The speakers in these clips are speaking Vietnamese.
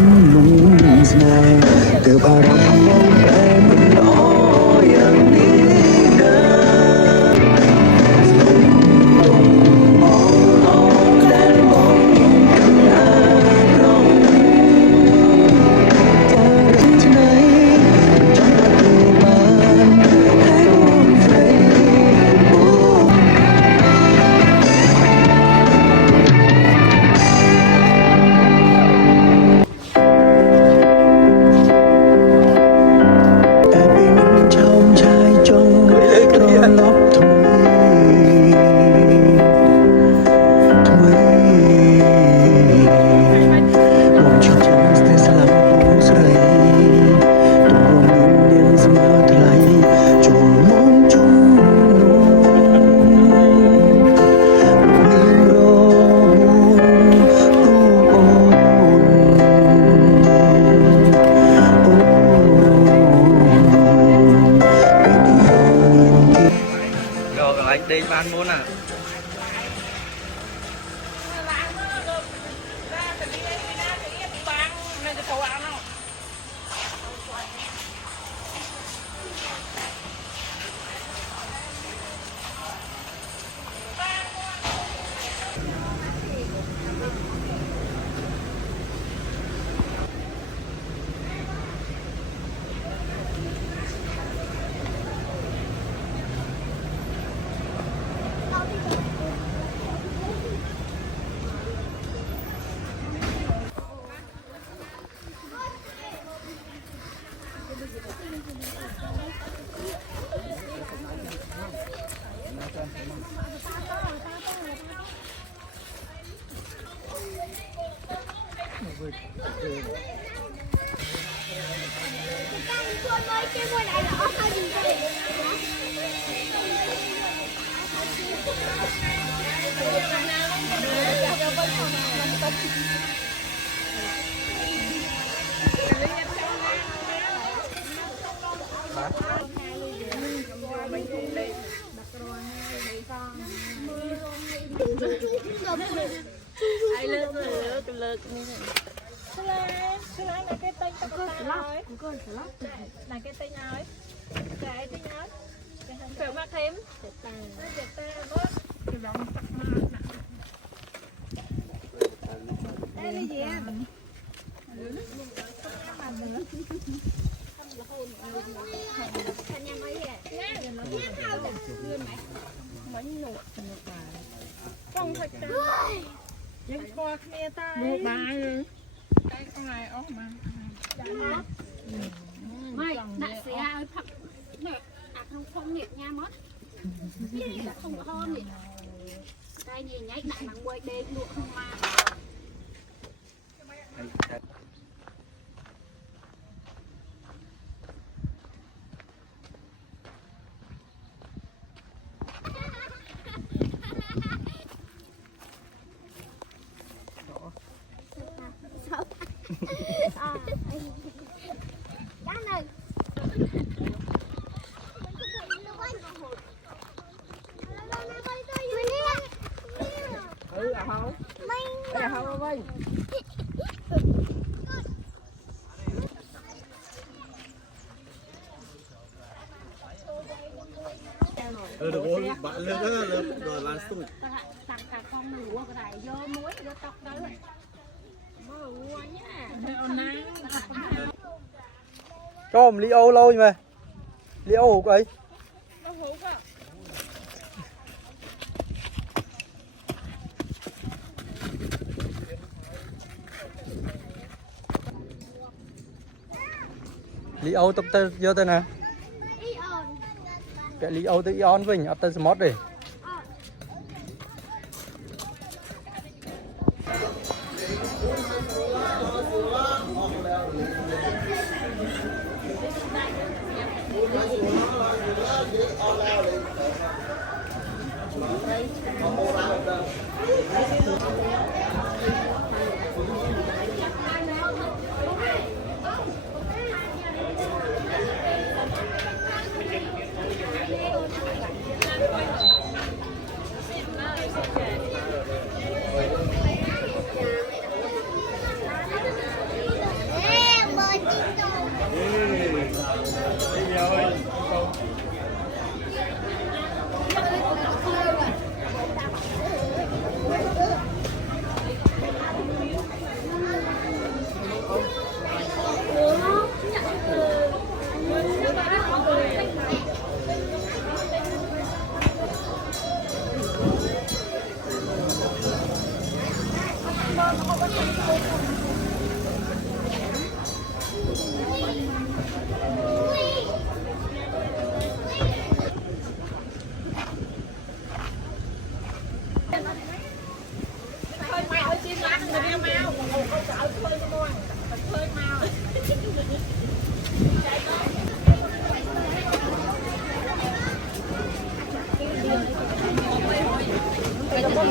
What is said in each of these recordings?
nung này từ bà rong mong em mình lo yang đi anh đây ban môn à. ai lên lơ như thế này cái tên tao có nói là cái tên nói cái tên nói phải mặc thêm đẹp ta bớt cái bóng tắt mà đây là gì em thành nhà mấy vậy con thật raยังกอดเมียตายบายเลยตายข้างในออกมาไม่ดักเสียเอาผักเนี่ยอักkhông không nhiệt nha mất không có hơn gì đây nhìn nhảy đại bằng quay đêm luôn không mà được bạn lượt đó lượt rồi bạn sụt tặng cả con lúa cái này vô muối vô tóc tới lúa nhá cho một ly ô lâu như vậy ly ô hụt ấy ly ô tập tơ vô tên nè cái ly ô tới ion vinh ở tên smart đi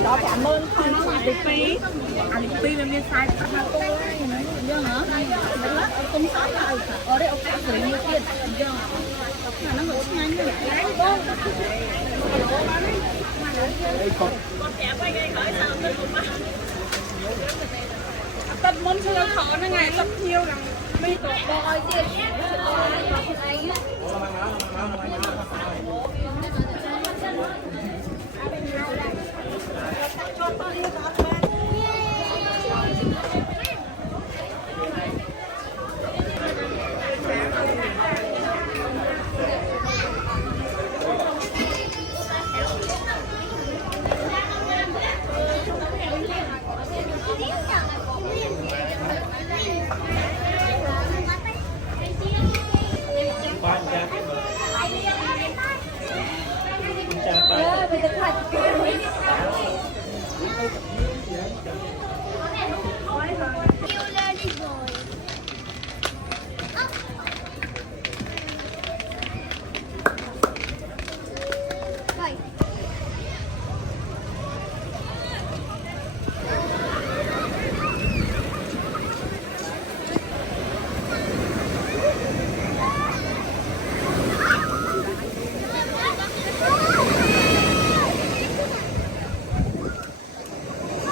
đó cảm ơn không nó là được phí ăn phí là miếng sai mà tôi dương hả mình lắc không sót lại ở đây ok rồi như kia dương mà nó ngủ nhanh như vậy con trẻ quay ngay khỏi sao tôi không bắt tập môn chưa khó nó ngày tập nhiều lắm mấy tổ bò kia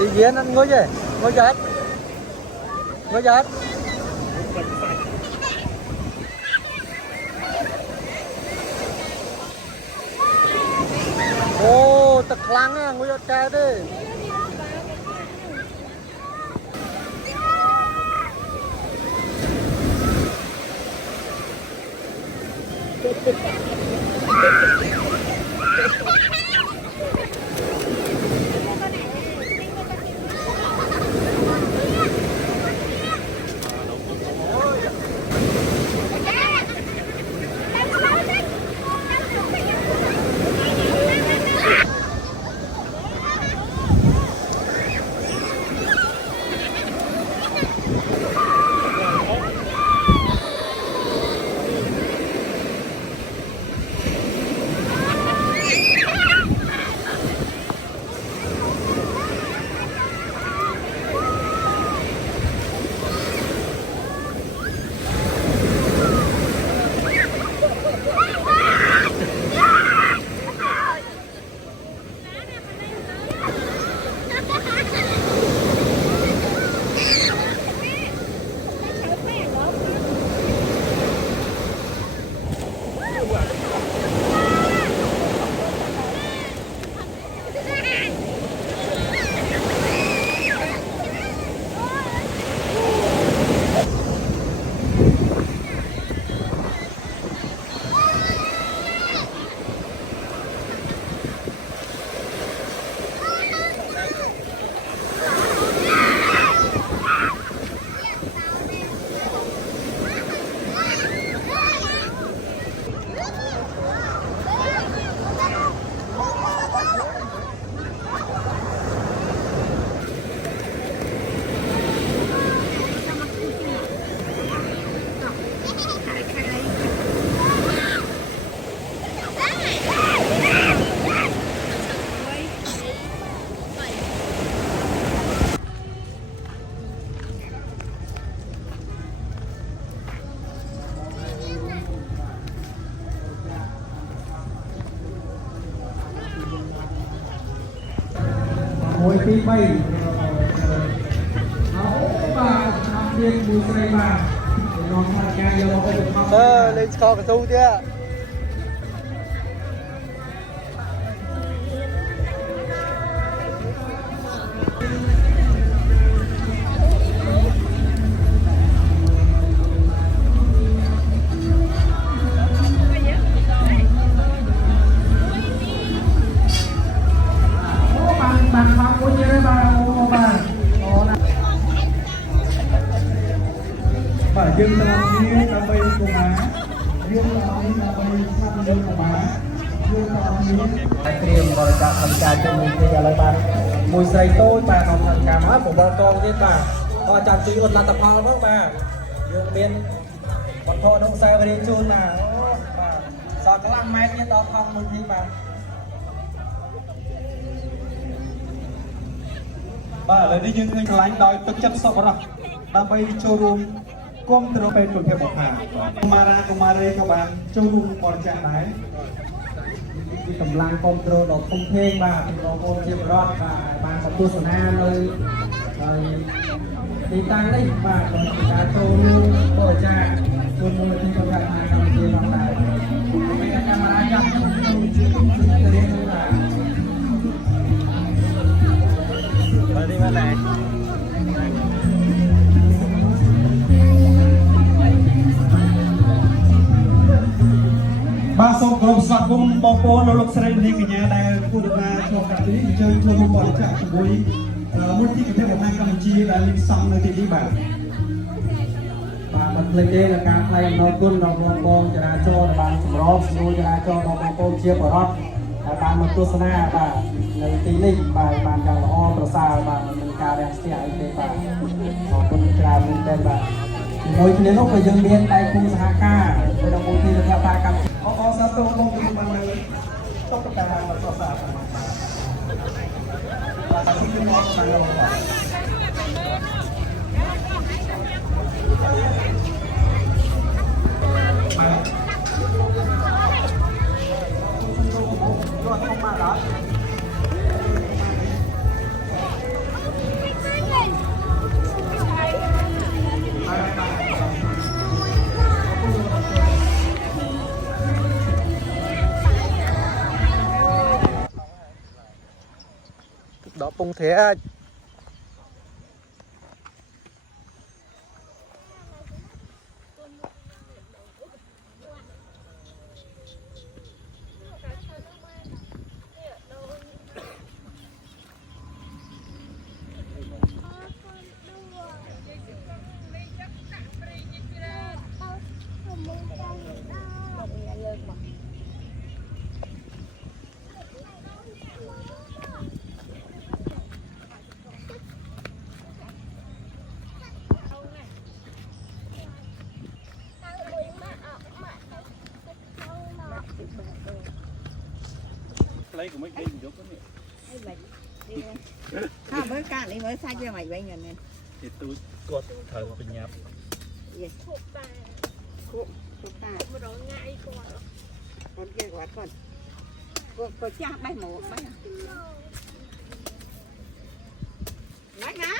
Thì viên ăn ngồi gì? Ngồi chết. Ngồi chết. Ô, thật lăng á, ngồi chết đi. Mối tí bay áo và học viên bùi sài bà để nó hoàn ca cho nó được học Lên kho cái thu kia. bạn học của như đấy bà ô bà đó là bà dừng tao như tao bay của má riêng tao như tao bay sang như của má riêng tao như riêng gọi cả thằng cha cho mình thì là bà mùi sấy tôi bà còn thằng cả má của bà con thế bà họ chạm tí ôn là tập họ đó bà dương biên còn thôi nó xe vào đi chun mà bà sao có làm máy như đó không một gì bà បាទឥឡូវនេះយើងឃើញកន្លែងដោយទឹកចិត្តសប្បុរសដើម្បីចូលរួមគាំទ្រពេទ្យគុណភាពបុប្ផាកុមារាកុមារីក៏បានចូលរួមបរិច្ចាគដែរពីកម្លាំងគាំទ្រដ៏ធំធេងបាទពីបងប្អូនជាប្រវត្តិបាទបានទស្សនានៅទីតាំងនេះបាទដោយការចូលរួមបរិច្ចាគជូនមូលនិធិសុខាភិបាលកម្ពុជាផងដែរមានកាមេរ៉ាចាប់ក្នុងជារៀនបាទបាទនេះមកដែរបាទសូមគោរពស្វាគមន៍បងប្អូនលោកស្រីនាងកញ្ញាដែលគូដំណើរក្នុងកាលនេះអញ្ជើញចូលរួមបរិច្ចាគជាមួយមូលនិធិគុណភាពបុប្ផាកម្ពុជាដែលមានសង់នៅទីនេះបាទមិនភ្លេចទេដល់ការថ្លែងអំណរគុណដល់បងប្អូនចរាចរណ៍ដែលបានសម្របសម្រួលចរាចរណ៍ដល់បងប្អូនជាបរិបទដែលបានមកទស្សនាបាទនៅទីនេះបាទបានយ៉ាងល្អប្រសើរបាទមិនមានការរាំងស្ទះអីទេបាទអរគុណច្រើនមែនទែនបាទជាមួយគ្នានោះក៏យើងមានដៃគូសហការដោយមូលនិធិរដ្ឋបាលកម្ពុជាអរសាទរបងប្អូនបាននៅតុបតាមកប្រសើរបាទសូមជម្រាបខាងលោកបាទđó bông thế lấy của mấy cái gì đó không mới cạn đi mới sai cho mày bên gần này thì tôi có thời một nhập thuộc ta con kia quạt con cha bay một bay nói ngá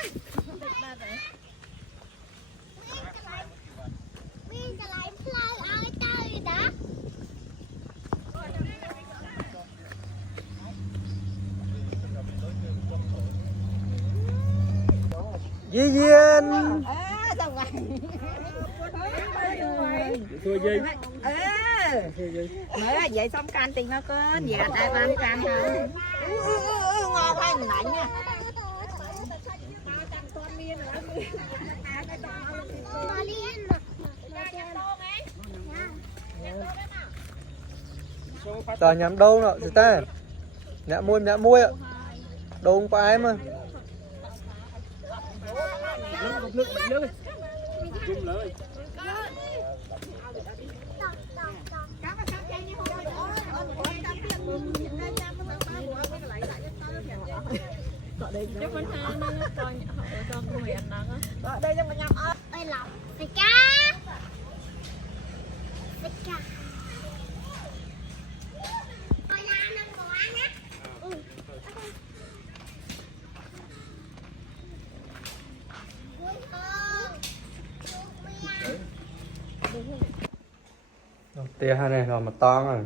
Di Duyên tôi dây mới vậy xong can tiền nó cơn về tại ban can thôi ngon hay lạnh nha tờ nhắm đâu nọ thì ta nhã môi ạ đâu không phải mà Chắc con hai nó cho người ăn nó đây cho mình nhắm ơi lọc thịt cá tia hai này rồi mà to rồi